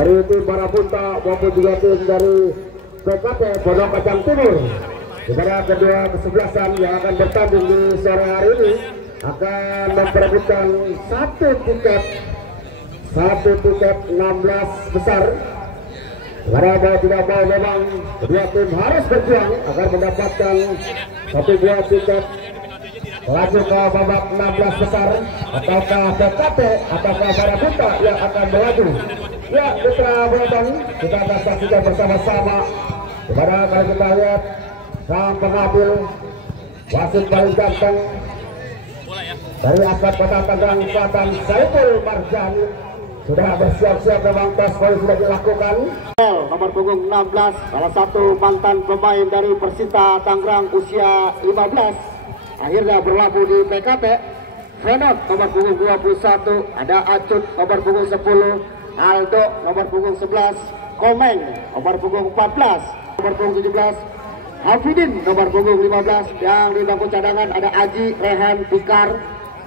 dari tim Marabunta maupun juga tim dari PKT Pondok Kacang Timur. Di mana kedua kesebelasan yang akan bertanding di sore hari ini akan memperebutkan satu tiket 16 besar. Karena mau tidak mau memang kedua tim harus berjuang agar mendapatkan satu buah tiket laju ke babak 16 besar. Ataukah PKT ataukah Marabunta yang akan melaju? Ya, mitra Botong, kita akan saksikan bersama-sama. Dimana kalau kita lihat sang pengambil wasit paling ganteng dari asal Kota Tangerang Selatan, Saiful Marjani, sudah bersiap-siap. Memang tes poin sudah dilakukan. Nomor punggung 16, salah satu mantan pemain dari Persita Tangerang usia 15, akhirnya berlabuh di PKT. Fenot nomor punggung 21, ada Acut nomor punggung 10, Aldo nomor punggung 11, Komeng nomor punggung 14, nomor punggung 17, Hafidin nomor punggung 15. Yang di bangku cadangan ada Aji, Rehan, Pikar,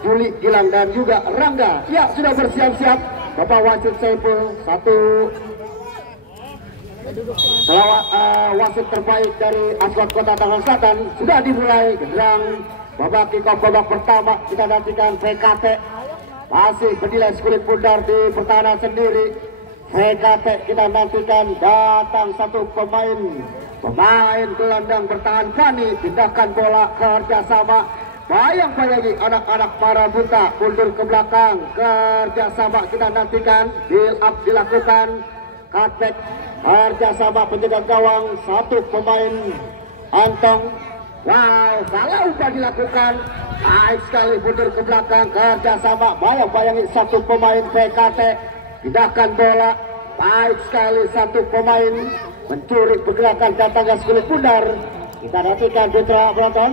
Juli, Gilang dan juga Rangga. Ya, sudah bersiap-siap Bapak wasit Saiful. Satu wasit terbaik dari Aswad Kota Tangerang Selatan sudah dimulai. Genderang babak kick-off babak pertama kita nantikan. PKT masih bernilai kulit pundar di pertahanan sendiri. PKT kita nantikan datang satu pemain gelandang bertahan Fani, pindahkan bola kerjasama bayang-bayangi anak-anak Marabunta mundur ke belakang, kerjasama kita nantikan. Build up dilakukan, cutback kerjasama penjaga gawang satu pemain Antong. Wow, salah umpan dilakukan, baik sekali mundur ke belakang, kerjasama bayang-bayangi satu pemain PKT, pindahkan bola, baik sekali satu pemain mencuri pergerakan datangnya kulit pundar. Kita nantikan putra penonton,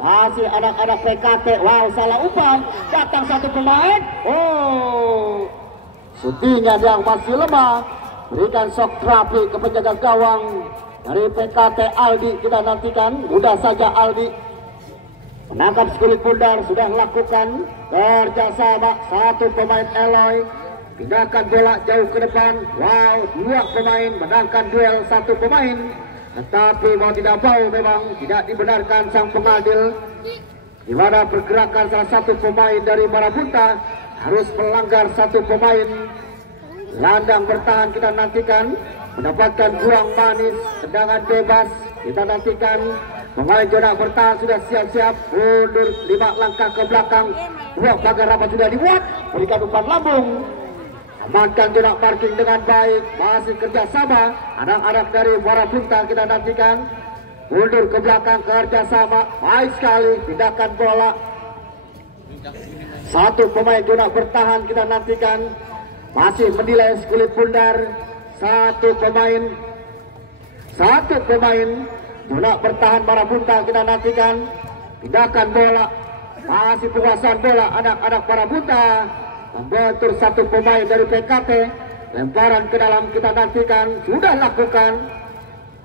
masih anak-anak PKT. Wow, salah umpan, datang satu pemain. Oh, suntingan yang masih lemah, berikan shock terapi ke penjaga gawang dari PKT Aldi. Kita nantikan, mudah saja Aldi menangkap kulit pundar, sudah lakukan kerjasama satu pemain Eloy, pindahkan bola jauh ke depan. Wow, dua pemain menangkan duel satu pemain, tetapi mau tidak mau memang tidak dibenarkan sang pengadil, di mana pergerakan salah satu pemain dari Marabunta harus melanggar satu pemain. Landang bertahan kita nantikan mendapatkan buang manis, tendangan bebas kita nantikan. Pemain Jonak bertahan sudah siap-siap mundur 5 langkah ke belakang. Dua pagar rapat sudah dibuat, berikan umpan lambung, amankan Jonak parking dengan baik. Masih kerjasama anak-anak dari Marabunta kita nantikan mundur ke belakang, kerjasama baik sekali, pindahkan bola. Satu pemain Jonak bertahan kita nantikan, masih menilai kulit pundar. Satu pemain Jonak bertahan Marabunta kita nantikan, pindahkan bola, masih penguasaan bola anak-anak Marabunta, membentur satu pemain dari PKT, lemparan ke dalam kita nantikan, sudah lakukan.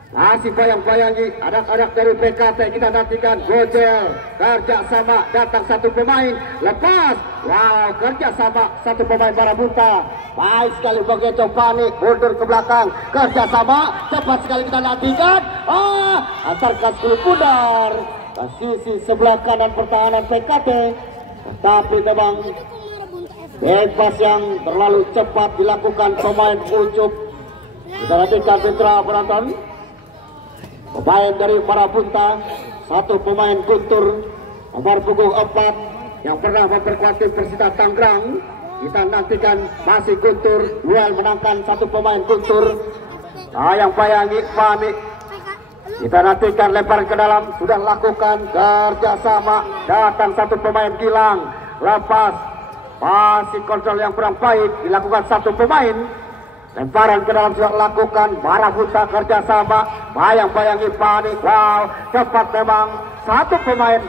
Masih bayang-bayangi anak-anak dari PKT kita nantikan. Gojel, kerjasama, datang satu pemain, lepas. Wow, kerjasama satu pemain Marabunta, baik sekali begitu panik, mundur ke belakang, kerjasama cepat sekali kita nantikan. Antarkan kulit pundar ke sisi sebelah kanan pertahanan PKT, tetapi memang bebas yang terlalu cepat dilakukan pemain Ucup. Kita nantikan mitra penonton, pemain dari Marabunta, satu pemain Guntur nomor punggung 4 yang pernah memperkuat tim Persita Tangerang. Kita nantikan masih Guntur, duel menangkan satu pemain Guntur. Yang bayangi panik, kita nantikan lemparan ke dalam, sudah lakukan kerjasama, datang satu pemain Gilang, lepas, masih kontrol yang kurang baik dilakukan satu pemain. Lemparan ke dalam sudah lakukan, Marabunta kerjasama, bayang-bayangi panik. Wow, cepat memang satu pemain,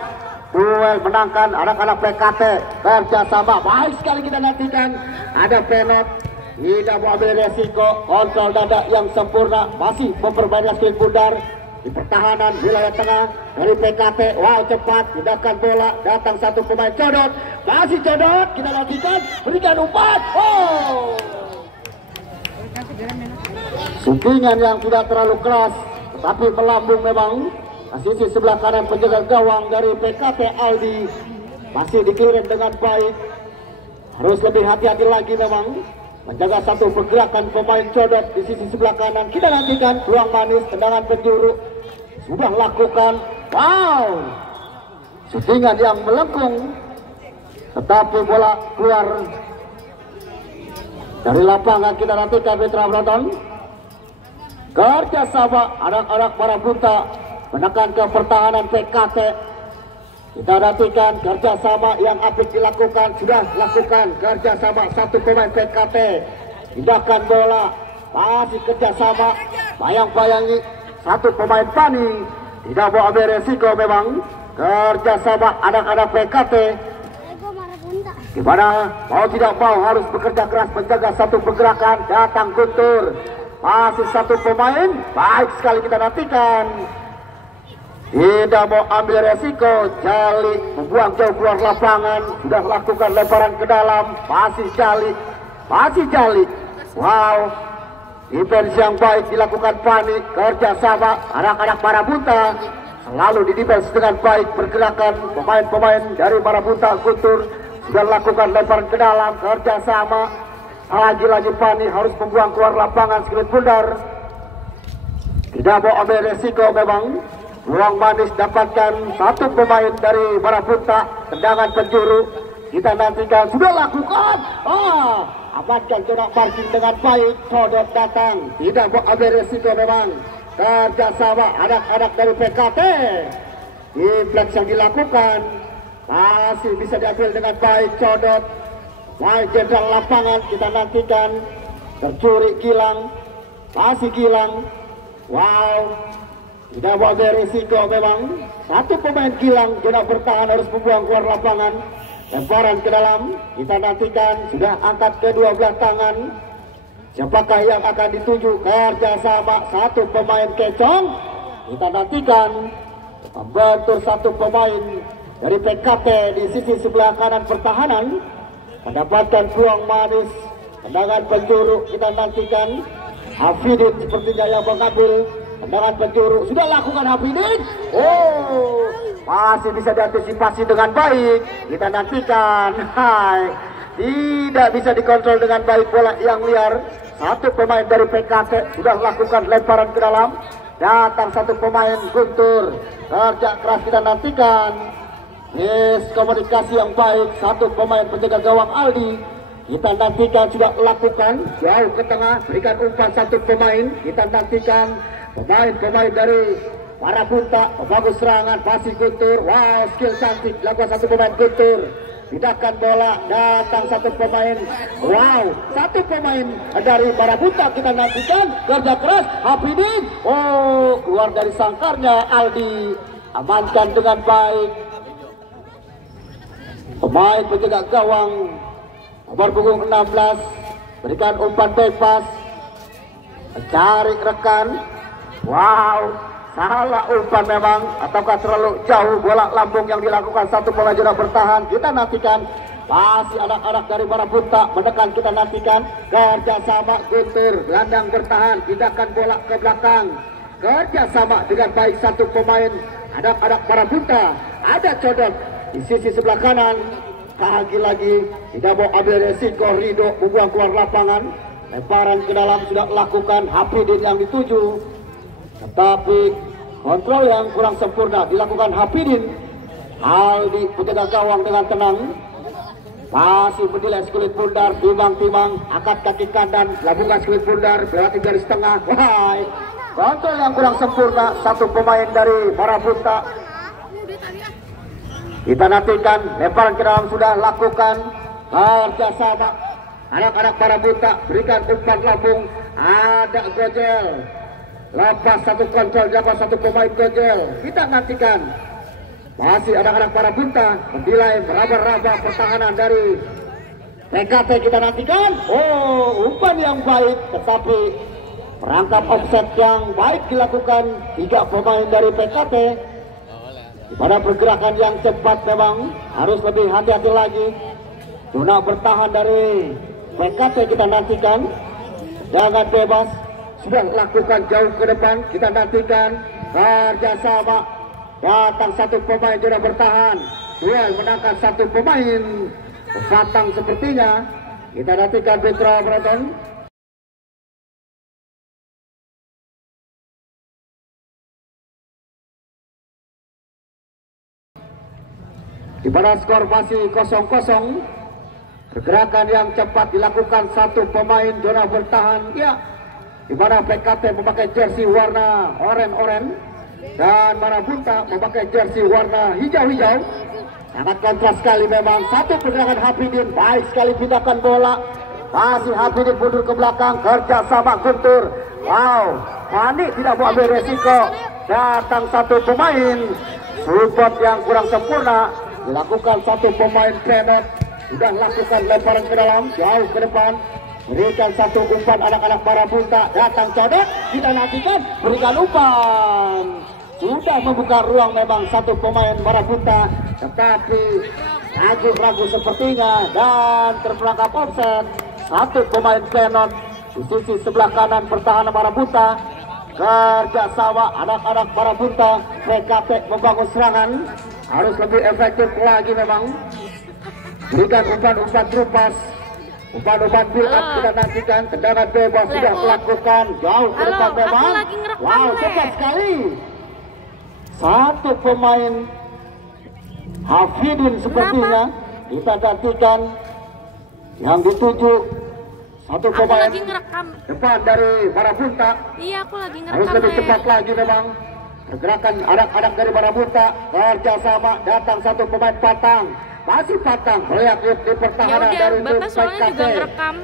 duel menangkan anak-anak PKT, kerjasama baik sekali kita nantikan. Ada penalti, tidak mau ambil resiko, kontrol dada yang sempurna, masih memperbanyak kulit pundar di pertahanan wilayah tengah dari PKT. Wow, cepat pindahkan bola, datang satu pemain Codot, masih Codot kita nantikan, berikan umpan. Oh, Shootingan yang tidak terlalu keras tetapi melambung memang. Sisi sebelah kanan penjaga gawang dari PKP Aldi masih dikelirin dengan baik. Harus lebih hati-hati lagi memang menjaga satu pergerakan pemain Codot di sisi sebelah kanan. Kita nantikan peluang manis, tendangan penjuru sudah lakukan. Wow, shootingan yang melengkung tetapi bola keluar dari lapangan. Kita nantikan mitra penonton kerjasama anak-anak para buta menekan ke pertahanan PKT. Kita nantikan kerjasama yang apik dilakukan. Sudah lakukan kerjasama satu pemain PKT. Pindahkan bola, masih kerjasama, bayang-bayangi satu pemain Pani. Tidak mau ambil resiko memang. Kerjasama anak-anak PKT. Gimana? Mau tidak mau harus bekerja keras menjaga satu pergerakan. Datang Guntur. Masih satu pemain. Baik sekali kita nantikan. Tidak mau ambil resiko. Jali membuang jauh keluar lapangan. Sudah lakukan lemparan ke dalam. Masih Jali. Masih Jali. Wow, defense yang baik dilakukan Pani. Kerjasama anak-anak para buta selalu di defense dengan baik. Pergerakan pemain-pemain dari para buta. Guntur sudah lakukan lemparan ke dalam. Kerjasama lagi-lagi Pani harus membuang keluar lapangan sekali pundar. Tidak mau ambil resiko memang. Ruang manis dapatkan satu pemain dari Marabunta. Tendangan penjuru kita nantikan. Sudah lakukan. Amankan corak parking dengan baik. Codot datang. Tidak mau ambil resiko memang. Kerjasama anak-anak dari PKT. Infleks yang dilakukan masih bisa diambil dengan baik. Codot baik jenderal lapangan. Kita nantikan. Tercuri Gilang. Masih Gilang. Wow, tidak mau beresiko memang. Satu pemain Gilang tidak bertahan, harus membuang keluar lapangan. Lemparan ke dalam. Kita nantikan. Sudah angkat kedua belah tangan. Siapakah yang akan dituju? Kerjasama satu pemain Kecong. Kita nantikan. Membentur satu pemain dari PKT di sisi sebelah kanan pertahanan. Mendapatkan peluang manis. Tendangan penjuru kita nantikan. Hafidin sepertinya yang mengambil tendangan penjuru. Sudah lakukan Hafidin. Oh, masih bisa diantisipasi dengan baik. Kita nantikan. Tidak bisa dikontrol dengan baik bola yang liar. Satu pemain dari PKT sudah lakukan lemparan ke dalam. Datang satu pemain Guntur. Kerja keras kita nantikan. Komunikasi yang baik. Satu pemain penjaga gawang Aldi. Kita nantikan sudah lakukan. Jauh ke tengah. Berikan umpan satu pemain. Kita nantikan. Pemain-pemain dari Marabunta. Bagus serangan. Pasti Guntur. Wow, skill cantik. Lakukan satu pemain Guntur. Pindahkan bola. Datang satu pemain. Wow, satu pemain dari Marabunta. Kita nantikan. Kerja keras. Hafidin. Oh, keluar dari sangkarnya Aldi. Amankan dengan baik. Pemain penjaga gawang nomor punggung 16. Berikan umpan bebas. Mencari rekan. Wow, salah umpan memang. Ataukah terlalu jauh bola lambung yang dilakukan satu pemain sudah bertahan. Kita nantikan. Masih anak-anak dari Marabunta menekan. Kita nantikan. Kerjasama Guntur. Gelandang bertahan. Pindahkan bola ke belakang. Kerjasama dengan baik satu pemain anak-anak Marabunta. Ada Codot di sisi sebelah kanan. Lagi-lagi tidak mau ambil resiko. Rido membuang keluar lapangan. Lemparan ke dalam sudah lakukan. Hafidin yang dituju. Tetapi kontrol yang kurang sempurna dilakukan Hafidin. Aldi penjaga gawang dengan tenang. Masih berdiri sekulit pundar. Timbang-timbang. Angkat kaki kanan. Lakukan sekulit pundar. Melewati garis tengah. Wahai, kontrol yang kurang sempurna. Satu pemain dari Marabunta. Kita nantikan. Lemparan ke dalam sudah lakukan. Kerjasama anak-anak Marabunta. Berikan umpan lambung. Ada Gojel. Lepas satu kontrol. Dapat satu pemain Gojel. Kita nantikan. Masih anak-anak Marabunta. Menilai meraba-raba pertahanan dari PKT. Kita nantikan. Oh, umpan yang baik. Tetapi perangkap offset yang baik dilakukan tiga pemain dari PKT. Pada pergerakan yang cepat memang harus lebih hati-hati lagi. Zona bertahan dari PKT kita nantikan. Jangan bebas. sudah lakukan jauh ke depan. Kita nantikan kerjasama. Datang satu pemain sudah bertahan. Duel menangkan satu pemain. Fatang sepertinya. Kita nantikan Petra Braton. Di mana skor masih 0-0. Pergerakan yang cepat dilakukan satu pemain zona bertahan. Ya, di mana PKT memakai jersey warna oranye dan Marabunta memakai jersey warna hijau-hijau. Sangat kontras sekali memang. Satu pergerakan Hafidin, baik sekali pindahkan bola. Masih Hafidin mundur ke belakang, kerja sama Guntur. Wow, panik tidak mau ambil resiko. Datang satu pemain, support yang kurang sempurna. Dilakukan satu pemain penalti. Sudah lakukan lemparan ke dalam, jauh ke depan. Berikan satu umpan anak-anak Marabunta. Datang Codot, kita nantikan, berikan umpan. Sudah membuka ruang memang satu pemain Marabunta. Tetapi ragu-ragu sepertinya dan terperangkap offset. Satu pemain penalti di sisi sebelah kanan pertahanan Marabunta. Kerjasama anak-anak Marabunta. PKP membangun serangan. Harus lebih efektif lagi memang. Berikan umpan-umpan terupas. Umpan-umpan build up kita nantikan. Tendangan bebas sudah melakukan. Jauh ke depan memang. Wow, cepat sekali. Satu pemain Hafidin sepertinya. Kita gantikan. Yang dituju satu pemain depan dari Marabunta. Iya, aku lagi ngerekam. Harus lebih cepat lagi memang. Pergerakan anak-anak dari Marabunta. Kerjasama. Datang satu pemain Fatang. Masih Fatang melihat di pertahanan dari tim PKT.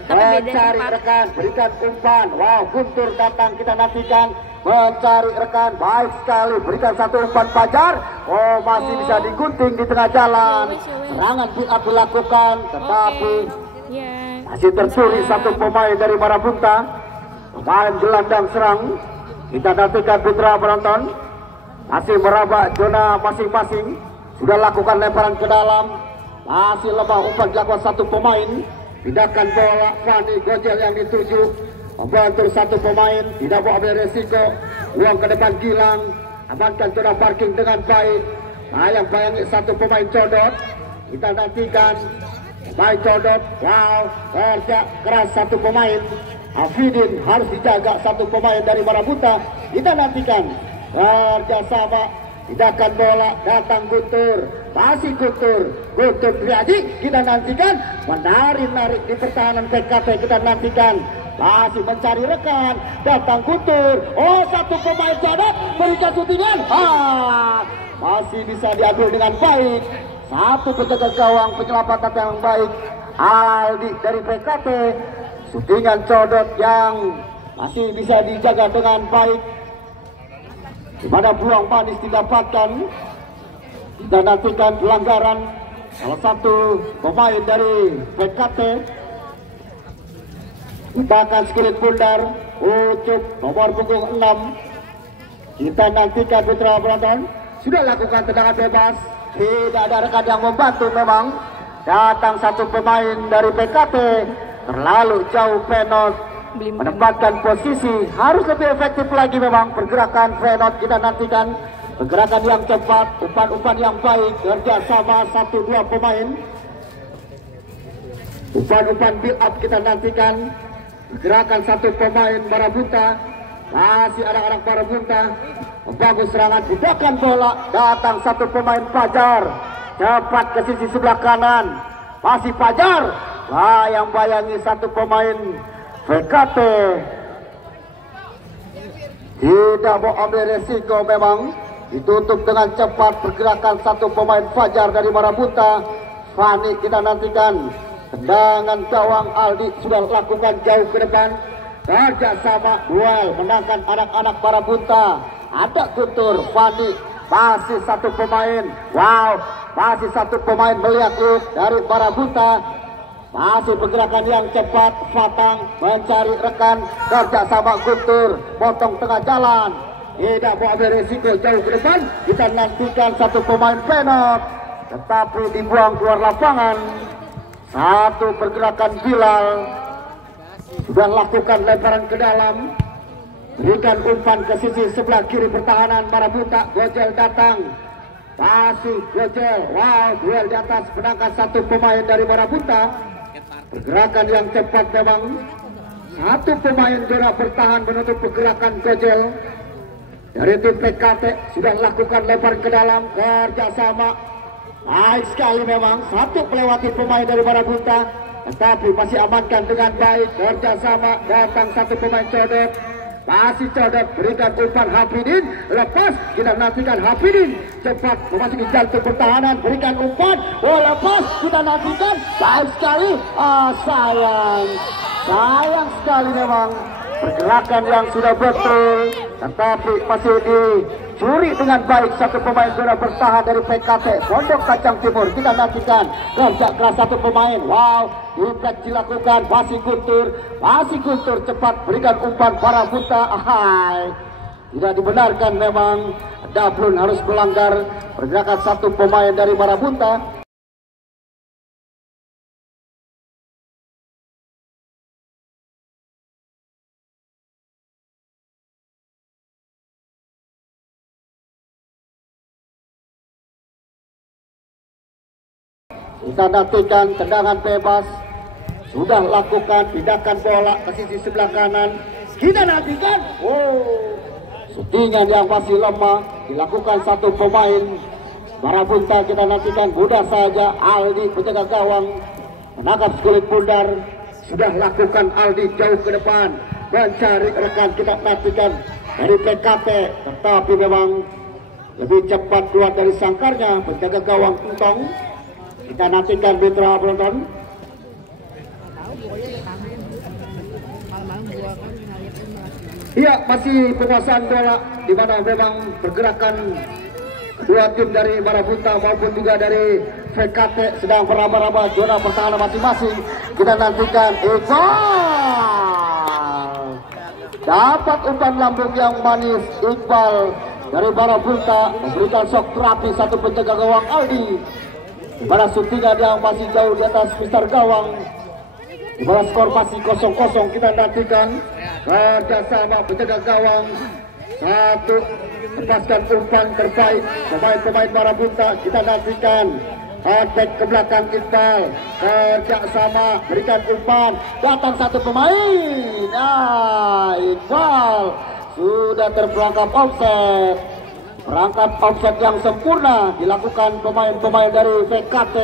Mencari rekan, berikan umpan. Wow, Guntur datang, kita nantikan. Mencari rekan, baik sekali. Berikan satu umpan Fajar. Oh, masih bisa digunting di tengah jalan. Serangan build up dilakukan, tetapi masih tercuri satu pemain dari Marabunta. Pemain gelandang serang. Kita nantikan Putra penonton. Masih meraba zona masing-masing. Sudah lakukan lemparan ke dalam. Masih lemah umpan dilakukan satu pemain. Pindahkan bola. Fani Gojel yang dituju. Membantu satu pemain. Tidak mau ambil resiko. Uang ke depan Gilang. Amankan zona parking dengan baik. Bayang-bayangi satu pemain Codot. Kita nantikan. Pemain Codot. Wow. Kerja keras satu pemain. Hafidin harus dijaga satu pemain dari Marabunta. Kita nantikan. Kerjasama. Tindakan bola, datang Guntur. Masih Guntur Priaji, kita nantikan. Menarik-narik di pertahanan PKT, kita nantikan. Masih mencari rekan. Datang Guntur. Oh, satu pemain Codot berikan syutingan. Masih bisa diambil dengan baik. Satu penjaga gawang, penyelamatan yang baik. Aldi dari PKT. Syutingan Codot yang masih bisa dijaga dengan baik. Di mana peluang manis didapatkan. Kita nantikan pelanggaran salah satu pemain dari PKT. Lempakan skulit pundar Ucup nomor punggung 6. Kita nantikan Putra penonton. Sudah lakukan tendangan bebas. Tidak ada rekan yang membantu memang. Datang satu pemain dari PKT. Terlalu jauh penalti. Menempatkan posisi. Harus lebih efektif lagi memang. Pergerakan penalti kita nantikan. Pergerakan yang cepat. Umpan-umpan yang baik. Kerja sama 1-2 pemain. Umpan-umpan build up kita nantikan. Pergerakan satu pemain Marabunta. Masih anak-anak Marabunta. Membangun serangan. Tindakan bola. Datang satu pemain Fajar. Cepat ke sisi sebelah kanan. Masih Fajar. Bayang-bayangi satu pemain PKT. Tidak mau ambil resiko memang. Ditutup dengan cepat. Pergerakan satu pemain Fajar dari Marabunta. Fani kita nantikan. Tendangan gawang Aldi sudah lakukan jauh ke depan. Kerjasama duel menangkan anak-anak Marabunta. Ada Guntur, Fani, masih satu pemain. Wow, masih satu pemain melihat dari Marabunta. Masih pergerakan yang cepat. Fatang mencari rekan. Kerjasama Guntur, potong tengah jalan. Tidak mau ambil risiko jauh ke depan. Kita nantikan satu pemain penalti, tetapi dibuang keluar lapangan. Satu pergerakan Bilal. Sudah lakukan lemparan ke dalam. berikan umpan ke sisi sebelah kiri pertahanan Marabunta. Gojel datang, masih Gojel. Wow, duel di atas, menangkan satu pemain dari Marabunta. Pergerakan yang cepat memang. Satu pemain zona bertahan menutup pergerakan Gojel dari tim PKT. Sudah lakukan lempar ke dalam, kerjasama baik sekali memang. Satu melewati pemain dari Marabunta, tetapi masih amankan dengan baik. Kerjasama, datang satu pemain Codot, masih Codot, berikan umpan Hafidin, lepas, kita nantikan Hafidin cepat memasuki jantung pertahanan, berikan umpan, lepas, kita nantikan, baik sekali. Sayang sekali memang pergerakan yang sudah betul, tetapi masih dicuri dengan baik satu pemain zona bertahan dari PKT Pondok Kacang Timur. Kita nantikan kerja keras satu pemain. Wow, deflect dilakukan, masih Guntur cepat berikan umpan Marabunta. Tidak dibenarkan memang. Dablon harus melanggar pergerakan satu pemain dari Marabunta. Kita nantikan tendangan bebas. Sudah lakukan tindakan bola ke sisi sebelah kanan. Kita nantikan. Shootingan yang masih lemah dilakukan satu pemain Marabunta. Kita nantikan mudah saja. Aldi penjaga gawang menangkap kulit pundar. Sudah lakukan Aldi jauh ke depan mencari rekan. Kita nantikan dari PKT, tetapi memang lebih cepat keluar dari sangkarnya penjaga gawang Entong. Kita nantikan mitra penonton. Iya, masih penguasaan bola di mana memang pergerakan dua tim dari Marabunta maupun juga dari PKT sedang meraba-raba zona pertahanan masing-masing. Kita nantikan Iqbal dapat umpan lambung yang manis. Iqbal dari Marabunta memberikan shock terapi satu penjaga gawang Aldi. Di mana shootingan yang masih jauh di atas Mister Gawang. Di mana skor masih 0-0. Kita nantikan kerjasama penjaga gawang. Satu, lepaskan umpan terbaik pemain-pemain Marabunta. Kita nantikan attack ke belakang Iqbal. Kerjasama, berikan umpan. Datang satu pemain. Iqbal sudah terperangkap offset. Perangkap offset yang sempurna dilakukan pemain-pemain dari PKT.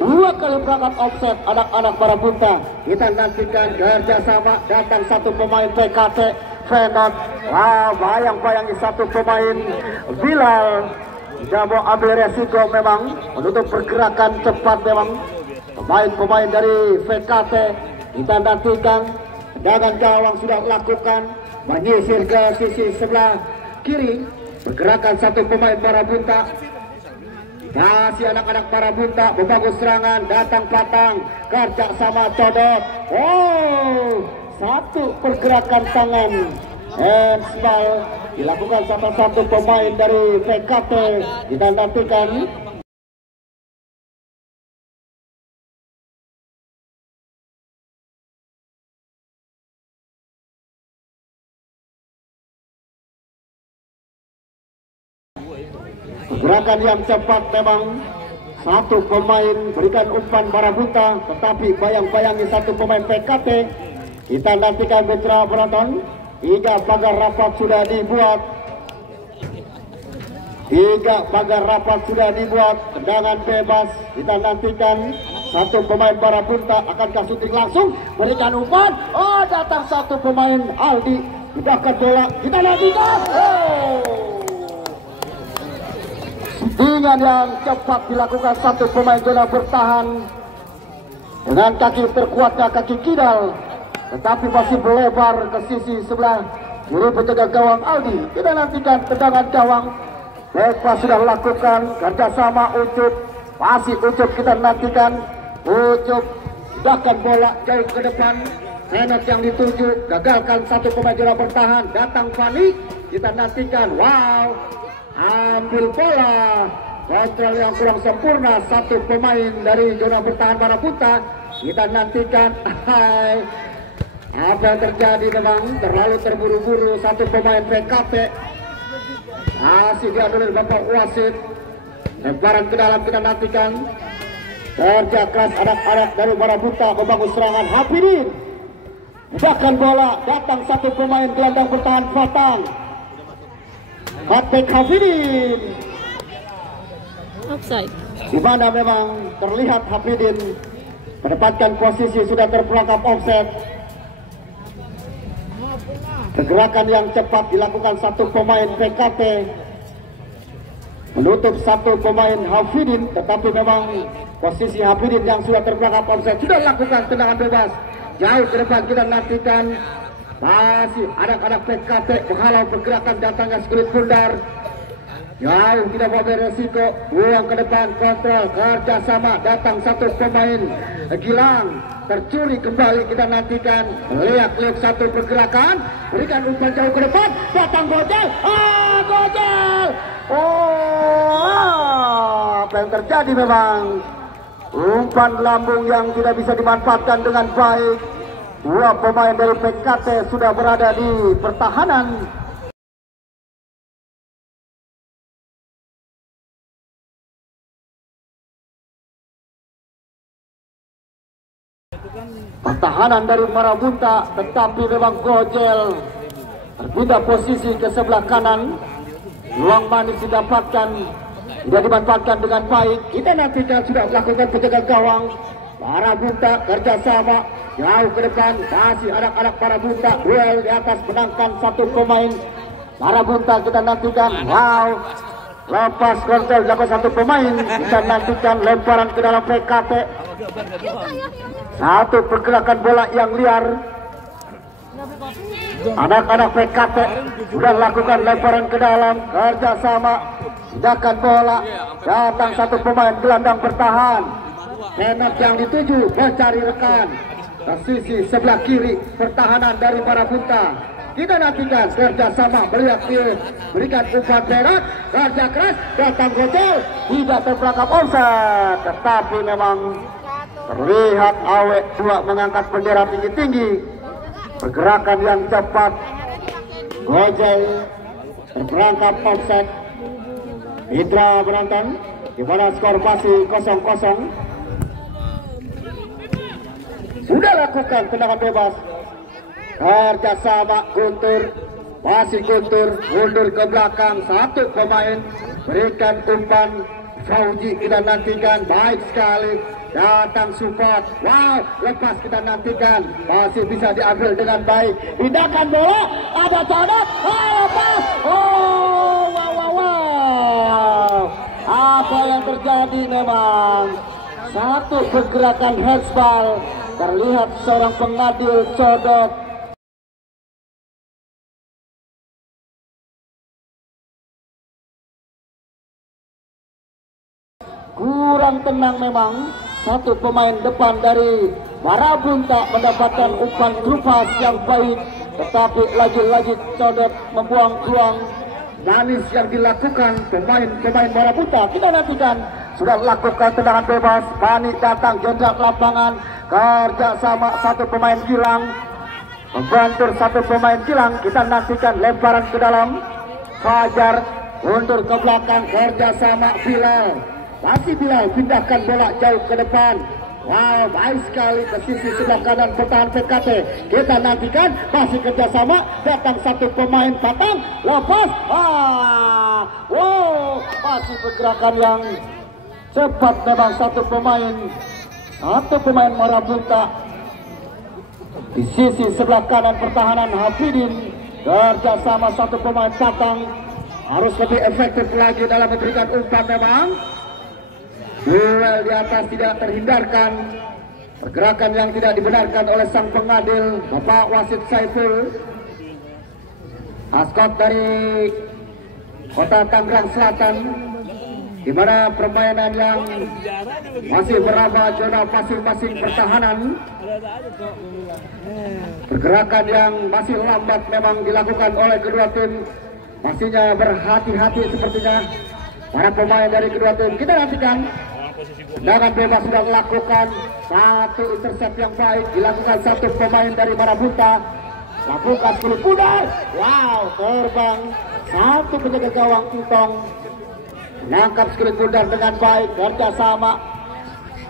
Dua kali perangkap offset anak-anak Marabunta. Kita nantikan kerjasama, datang satu pemain PKT Fenot. Bayang-bayangi satu pemain Bilal. Tidak mau ambil resiko memang, menutup pergerakan cepat memang pemain-pemain dari PKT. Kita nantikan tendangan gawang sudah lakukan, menyisir ke sisi sebelah kiri. Pergerakan satu pemain Marabunta. Masih anak-anak Marabunta membangun serangan. Datang Patang, kerja sama Codot. Satu pergerakan tangan handball dilakukan salah satu pemain dari PKT. Kita nantikan gerakan yang cepat memang. Satu pemain berikan umpan Marabunta, tetapi bayang-bayangi satu pemain PKT. Kita nantikan mitra penonton. 3 pagar rapat sudah dibuat. 3 pagar rapat sudah dibuat. Tendangan bebas. Kita nantikan satu pemain Marabunta akankah syuting langsung berikan umpan. Datang satu pemain Aldi mendapatkan bola. Kita nantikan. Dengan yang cepat dilakukan satu pemain zona bertahan dengan kaki terkuatnya kaki kidal, tetapi masih melebar ke sisi sebelah kiri penjaga gawang Aldi. Kita nantikan tendangan gawang. Beka sudah lakukan kerjasama Ucup, masih Ucup. Kita nantikan Ucup bahkan bola jauh ke depan. Henok yang dituju, gagalkan satu pemain zona bertahan. Datang Fani, kita nantikan. Ambil bola, kontrol yang kurang sempurna satu pemain dari zona bertahan Marabunta. Kita nantikan Apa yang terjadi memang terlalu terburu-buru satu pemain PKP. Masih dianulir Bapak wasit. Lemparan ke dalam kita nantikan. Kerja keras anak-anak dari Marabunta membangun serangan. Hafidin bahkan bola, datang satu pemain gelandang bertahan Fatang. Patrick Hafidin. Offside. Di mana memang terlihat Hafidin mendapatkan posisi sudah terperangkap offset. Pergerakan yang cepat dilakukan satu pemain PKT menutup satu pemain Hafidin, tetapi memang posisi Hafidin yang sudah terperangkap offset sudah lakukan tendangan bebas. Jauh ke depan kita nantikan masih anak-anak PKT menghalau pergerakan datangnya Skulit Pundar. Jauh tidak mau beresiko, buang ke depan, kontrol, kerjasama, datang satu pemain Gilang, tercuri kembali kita nantikan. Lihat satu pergerakan, berikan umpan jauh ke depan, datang Gojel, Gojel. Apa yang terjadi memang? Umpan lambung yang tidak bisa dimanfaatkan dengan baik. Dua pemain dari PKT sudah berada di pertahanan. Pertahanan dari Marabunta, tetapi memang Gojel berpindah posisi ke sebelah kanan. Ruang manis didapatkan, tidak dimanfaatkan dengan baik. Kita nantikan sudah melakukan penjagaan gawang. Marabunta kerjasama jauh ke depan, masih anak-anak Marabunta duel di atas, menangkan satu pemain Marabunta. Kita nantikan, wow, lepas kontrol dapat satu pemain. Kita nantikan lemparan ke dalam PKT. Satu pergerakan bola yang liar. Anak-anak PKT sudah lakukan lemparan ke dalam, kerjasama, tindakan bola, datang satu pemain gelandang bertahan. Penat yang dituju mencari rekan ke sisi sebelah kiri pertahanan dari Marabunta. Kita nantikan kerjasama, melihat berikan umpan penat, kerja keras, datang Gojel, tidak terperangkap offside, tetapi memang terlihat awet dua mengangkat bendera tinggi-tinggi. Pergerakan yang cepat, Gojel terperangkap offside. Mitra menonton, di mana skor masih 0-0. Sudah lakukan tendangan bebas. Kerjasama Guntur, masih Guntur, mundur ke belakang satu pemain, berikan umpan Fauji, kita nantikan, baik sekali. Datang support, wow, lepas kita nantikan, masih bisa diambil dengan baik. Tindakan bola, ada Codot, lepas, wow. Apa yang terjadi memang? Satu pergerakan handsball, terlihat seorang pengadil Codot. Kurang tenang memang. Satu pemain depan dari Marabunta mendapatkan umpan kerupas yang baik, tetapi lagi-lagi Codot membuang peluang manis yang dilakukan pemain Marabunta. Kita nantikan sudah lakukan tendangan bebas, panik datang jenjak lapangan, kerja sama satu pemain Gilang, membantu satu pemain Gilang. Kita nantikan lemparan ke dalam, Fajar mundur ke belakang, kerja sama Bilal. Masih Bilal pindahkan bola jauh ke depan. Wow, baik sekali ke sisi sebelah kanan pertahanan PKT. Kita nantikan masih kerjasama, datang satu pemain Fatang, lepas. Wow, masih pergerakan yang cepat memang satu pemain Marabunta. Di sisi sebelah kanan pertahanan Hafidin, kerjasama satu pemain Fatang, harus lebih efektif lagi dalam memberikan umpan memang. Duel di atas tidak terhindarkan. Pergerakan yang tidak dibenarkan oleh sang pengadil Bapak Wasit Saiful, maskot dari Kota Tangerang Selatan, di mana permainan yang masih beraba zona masing-masing pertahanan. Pergerakan yang masih lambat memang dilakukan oleh kedua tim. Pastinya berhati-hati sepertinya para pemain dari kedua tim. Kita nantikan tendangan bebas sudah dilakukan. Satu intercept yang baik dilakukan satu pemain dari Marabunta. Lakukan kulit pudar. Wow, terbang. Satu penjaga gawang Utong menangkap kulit pudar dengan baik. Kerjasama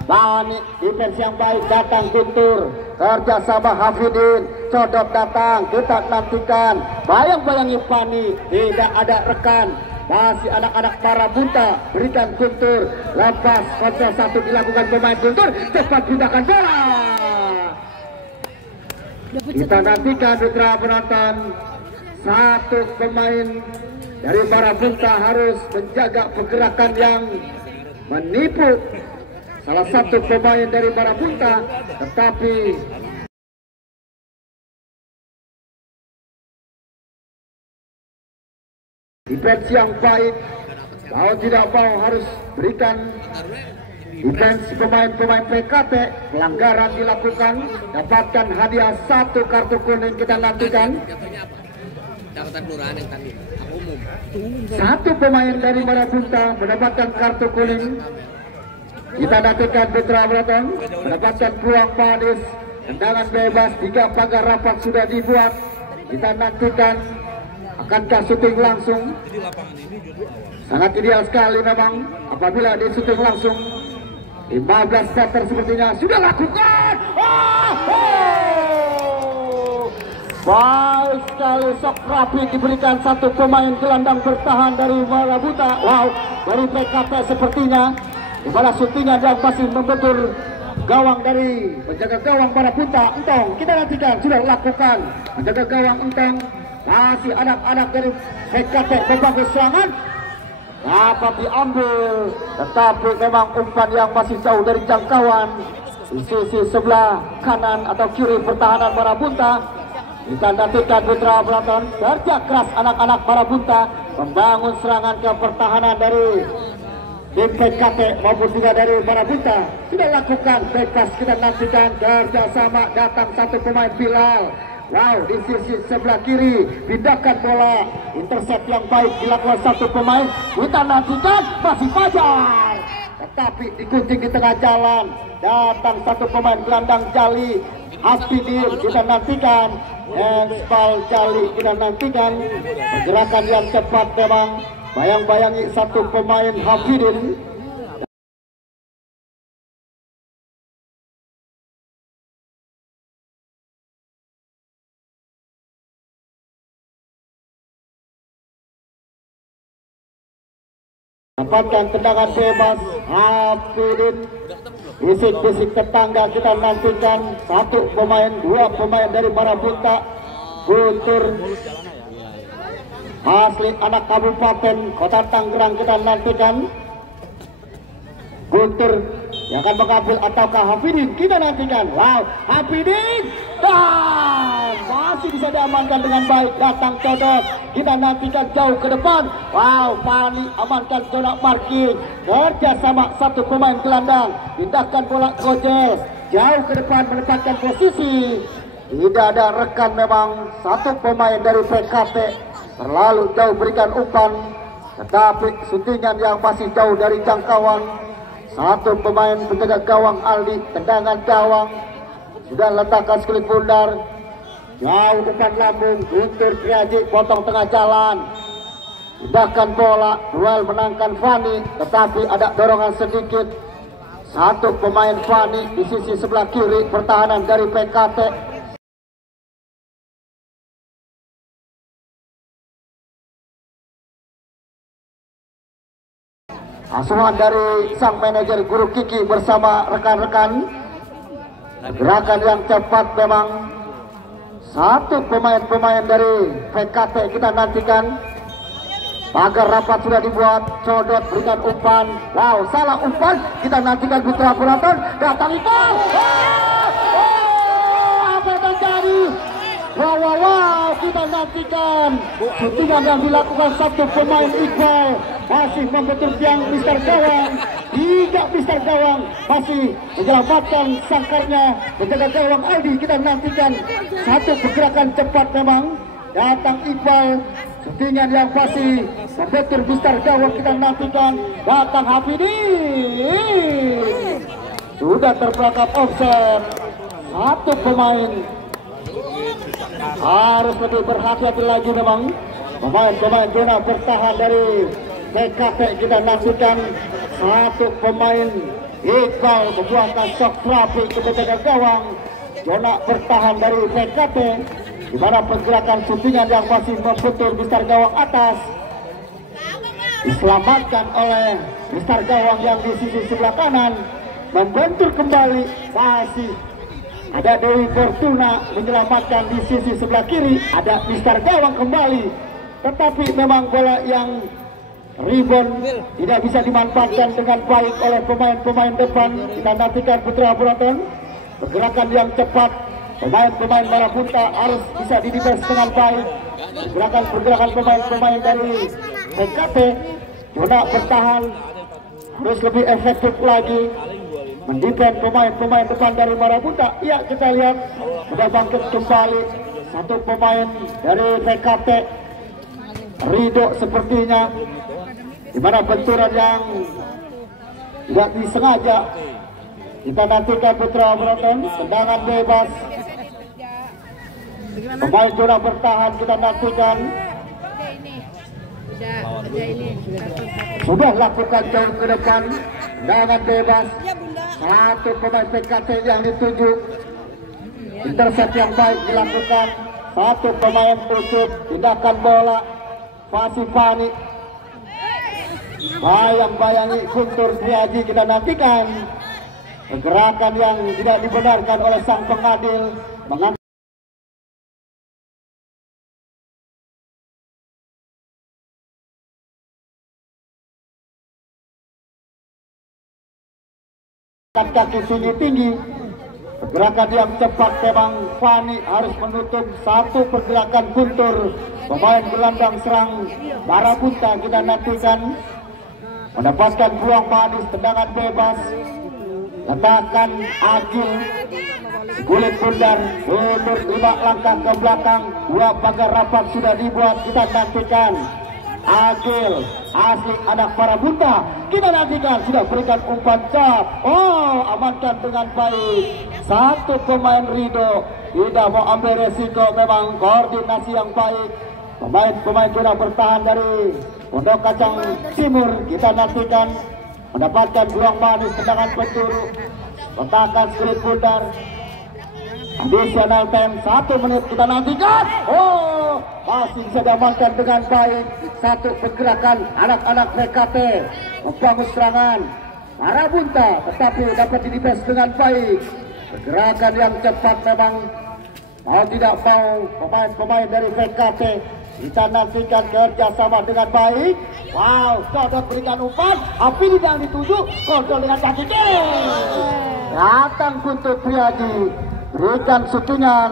Bani, defense yang baik. Datang Guntur, kerjasama Hafidin. Codot datang, kita nantikan. Bayang-bayangi Pani, tidak ada rekan. Masih anak-anak Marabunta. Berikan Guntur, lepas kontra satu dilakukan pemain Guntur. Cepat pindahkan bola. Kita nantikan putra penonton. Satu pemain dari Marabunta harus menjaga pergerakan yang menipu salah satu pemain dari Marabunta, tetapi defense yang baik. Mau tidak mau harus berikan defense pemain-pemain PKT. Pelanggaran dilakukan, dapatkan hadiah satu kartu kuning. Kita nantikan. Satu pemain dari Marabunta mendapatkan kartu kuning. Kita nantikan Putra Beraton mendapatkan peluang Padis. Tendangan bebas, 3 pagar rapat sudah dibuat. Kita nantikan akankah syuting langsung. Sangat ideal sekali memang apabila di syuting langsung. 15 meter sepertinya sudah lakukan. Baik sekali, sok rapi diberikan satu pemain gelandang bertahan dari Marabunta. Wow, dari PKP sepertinya. Di mana syutingnya dan pasti membentur gawang dari penjaga gawang Marabunta. Entong, kita nantikan sudah lakukan. Penjaga gawang Entong. Masih anak-anak dari PKP membangun serangan. Dapat diambil, tetapi memang umpan yang masih jauh dari jangkauan. Di sisi sebelah kanan atau kiri pertahanan Marabunta. Kita nantikan Putra Beraton. Kerja keras anak-anak Marabunta membangun serangan ke pertahanan dari tim PKP maupun juga dari Marabunta. Sudah lakukan bebas, kita nantikan kerjasama. Datang satu pemain Bilal. Wow, di sisi sebelah kiri pindahkan bola. Intercept yang baik dilakukan satu pemain. Kita nantikan masih Fajar, tetapi digunting di tengah jalan. Datang satu pemain gelandang Jali Hafidin. Kita nantikan Ensbal Jali. Kita nantikan pergerakan yang cepat memang. Bayang-bayangi satu pemain Hafidin. Dapatkan tendangan bebas Hafidin. Bisik-bisik tetangga. Kita nantikan satu pemain, 2 pemain dari Marabunta. Guntur asli anak Kabupaten Kota Tangerang. Kita nantikan Guntur yang akan mengambil ataukah Hafidin. Kita nantikan. Wow, Hafidin dan masih bisa diamankan dengan baik. Datang Codot. Kita nantikan jauh ke depan. Wow, Pani amankan zona parkir. Kerjasama satu pemain gelandang. Pindahkan bola Gojel jauh ke depan menempatkan posisi. Tidak ada rekan memang. Satu pemain dari PKP terlalu jauh berikan umpan, tetapi syutingan yang masih jauh dari jangkauan. Satu pemain penjaga gawang Aldi, tendangan gawang sudah letakkan kulit bundar. Jauh umpan lambung. Guntur Triaji potong tengah jalan. Pindahkan bola. Duel menangkan Fani, tetapi ada dorongan sedikit. Satu pemain Fani di sisi sebelah kiri pertahanan dari PKT. Asuhan dari sang manajer Guru Kiki bersama rekan-rekan. Gerakan yang cepat memang. Satu pemain-pemain dari PKT kita nantikan. Pagar rapat sudah dibuat. Codot berikan umpan. Wow, salah umpan. Kita nantikan Putra Beraton. Datang itu. Apa yang terjadi? Wow, kita nantikan syutingan yang dilakukan satu pemain Iqbal. Masih membentur tiang Mister Gawang. Tidak Mister Gawang masih menyelamatkan sangkarnya penjaga gawang Aldi. Kita nantikan satu pergerakan cepat memang. Datang Iqbal. Syutingan yang masih membentur Mister Gawang. Kita nantikan. Datang Hafidin. sudah terperangkap offset. Satu pemain harus lebih berhati-hati lagi memang. Pemain-pemain zona bertahan dari PKP kita nantikan. Satu pemain Iqbal membuatkan shock terapi ke bagian gawang. Zona bertahan dari PKP, di mana pergerakan syutingan yang masih membentur besar gawang atas diselamatkan oleh besar gawang yang di sisi sebelah kanan. Membentur kembali, masih ada Dewi Fortuna menyelamatkan di sisi sebelah kiri. Ada besar gawang kembali, tetapi memang bola yang rebound tidak bisa dimanfaatkan dengan baik oleh pemain-pemain depan. Kita nantikan putra penonton, pergerakan yang cepat. Pemain-pemain Marabunta harus bisa didefense dengan baik. Pergerakan pemain-pemain dari PKP zona bertahan harus lebih efektif lagi mendefend pemain-pemain depan dari Marabunta. Ya, kita lihat sudah bangkit kembali satu pemain dari PKP, Rido sepertinya, di mana benturan yang tidak disengaja. Kita nantikan putra penonton, tendangan bebas. Pemain zona bertahan kita nantikan. Sudah lakukan jauh ke depan, tendangan bebas. Satu pemain PKT yang dituju. Intercept yang baik dilakukan. Satu pemain tutup, tindakan bola. Fasifani bayang-bayangi Guntur Sriaji. Kita nantikan pergerakan yang tidak dibenarkan oleh sang pengadil. Mengangkat kaki tinggi-tinggi. Pergerakan yang cepat memang Fani harus menutup satu pergerakan Guntur. Pemain gelandang serang Marabunta kita nantikan mendapatkan peluang manis, tendangan bebas. Letakkan Agil, kulit bundar, mundur 5 langkah ke belakang. 2 pagar rapat sudah dibuat, kita nantikan. Agil, asli anak Marabunta, kita nantikan sudah berikan umpan cap. Oh, amankan dengan baik. Satu pemain Rido tidak mau ambil resiko, memang koordinasi yang baik. Pemain-pemain sudah bertahan dari Pondok Kacang Timur, kita nantikan mendapatkan peluang manis, tendangan penjuru, letakkan kulit bundar. Additional time 1 menit kita nantikan. Oh, masih bisa diamankan dengan baik. Satu pergerakan anak-anak PKT membangun serangan Marabunta, tetapi dapat didefense dengan baik. Pergerakan yang cepat memang mau tidak mau pemain-pemain dari PKT. Kita nantikan kerjasama dengan baik. Wow, sudah berikan umpan, api yang dituju, kontrol dengan kaki kiri. Datang Guntur Sriaji, berikan syutingan.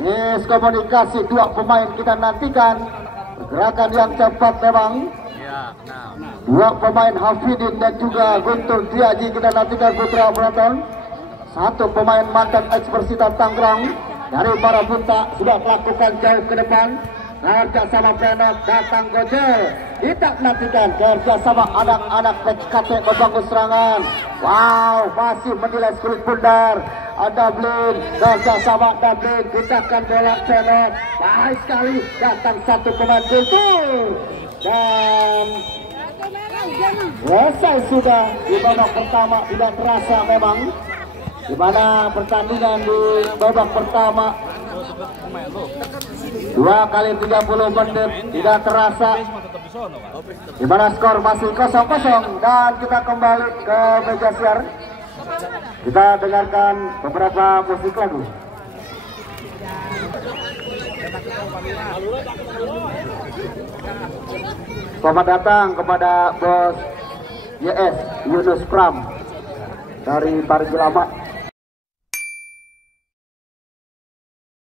Miskomunikasi 2 pemain kita nantikan. Pergerakan yang cepat memang. 2 pemain Hafidin dan juga Guntur Sriaji kita nantikan putra penonton. 1 pemain mantan Ekspersita Tangerang dari Marabunta sudah melakukan jauh ke depan. Kerjasama Prenot datang Gojol. Kita nantikan kerjasama anak-anak PKT membangun serangan. Wow, masih menilai kulit bundar. Dablin, kerjasama Dablin, gunakan bola Prenot. Baik sekali, datang 1 pemain Guntur. Dan selesai sudah di babak pertama. Tidak terasa memang di mana pertandingan di babak pertama 2 kali 30 menit tidak terasa, di mana skor masih 0-0. Dan kita kembali ke meja siar. Kita dengarkan beberapa musik lagu. Selamat datang kepada Bos YS Yunus Pram dari Barjelama.